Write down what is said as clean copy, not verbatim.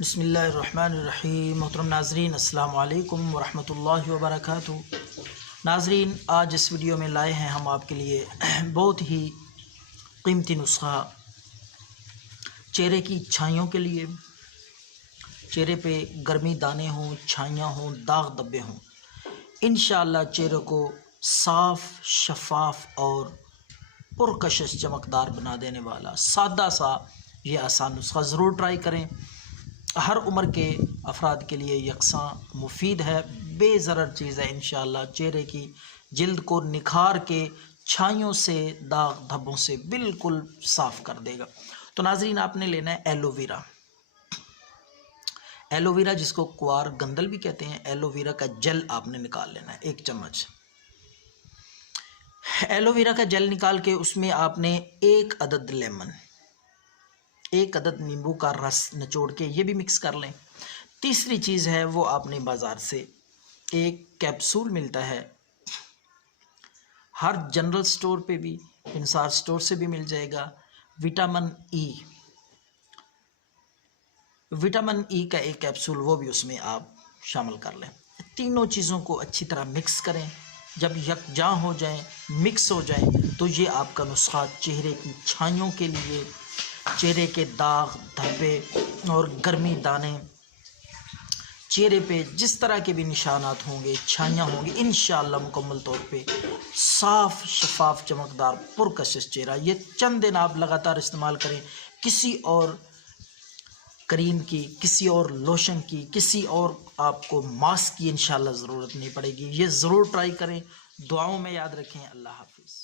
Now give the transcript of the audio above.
بسم اللہ الرحمن الرحیم۔ محترم ناظرین، السلام علیکم ورحمۃ اللہ وبرکاتہ۔ ناظرین، آج اس ویڈیو میں لائے ہیں ہم آپ کے لیے بہت ہی قیمتی نسخہ چہرے کی چھائیوں کے لیے۔ چہرے پہ گرمی دانے ہوں، چھائیاں ہوں، داغ دبے ہوں، انشاءاللہ چہرے کو صاف، شفاف اور پرکشش چمکدار بنا دینے والا سادہ سا یہ آسان نسخہ ضرور ٹرائی کریں۔ ہر عمر کے افراد کے لیے یکساں مفید ہے، بے ضرر چیز ہے، انشاءاللہ چہرے کی جلد کو نکھار کے چھائیوں سے، داغ دھبوں سے بالکل صاف کر دے گا۔ تو ناظرین، آپ نے لینا ہے ایلو ویرا۔ ایلو ویرا جس کو کوار گندل بھی کہتے ہیں، ایلو ویرا کا جل آپ نے نکال لینا ہے 1 چمچ۔ ایلو ویرا کا جل نکال کے اس میں آپ نے 1 عدد لیمن، 1 عدد نیمبو کا رس نچوڑ کے یہ بھی مکس کر لیں۔ تیسری چیز ہے وہ آپ نے بازار سے ایک کیپسول ملتا ہے، ہر جنرل سٹور پہ بھی، انصار سٹور سے بھی مل جائے گا، وٹامن ای۔ وٹامن ای کا ایک کیپسول وہ بھی اس میں آپ شامل کر لیں۔ تینوں چیزوں کو اچھی طرح مکس کریں۔ جب یکجاں ہو جائیں، مکس ہو جائیں، تو یہ آپ کا نسخہ چہرے کی چھائیوں کے لیے، چہرے کے داغ دھبے اور گرمی دانے، چہرے پہ جس طرح کے بھی نشانات ہوں گے، چھائیاں ہوں گی، انشاءاللہ مکمل طور پہ صاف، شفاف، چمکدار، پرکشش چہرہ۔ یہ چند دن آپ لگاتار استعمال کریں، کسی اور کریم کی، کسی اور لوشن کی، کسی اور آپ کو ماسک کی انشاءاللہ ضرورت نہیں پڑے گی۔ یہ ضرور ٹرائی کریں، دعاؤں میں یاد رکھیں۔ اللہ حافظ۔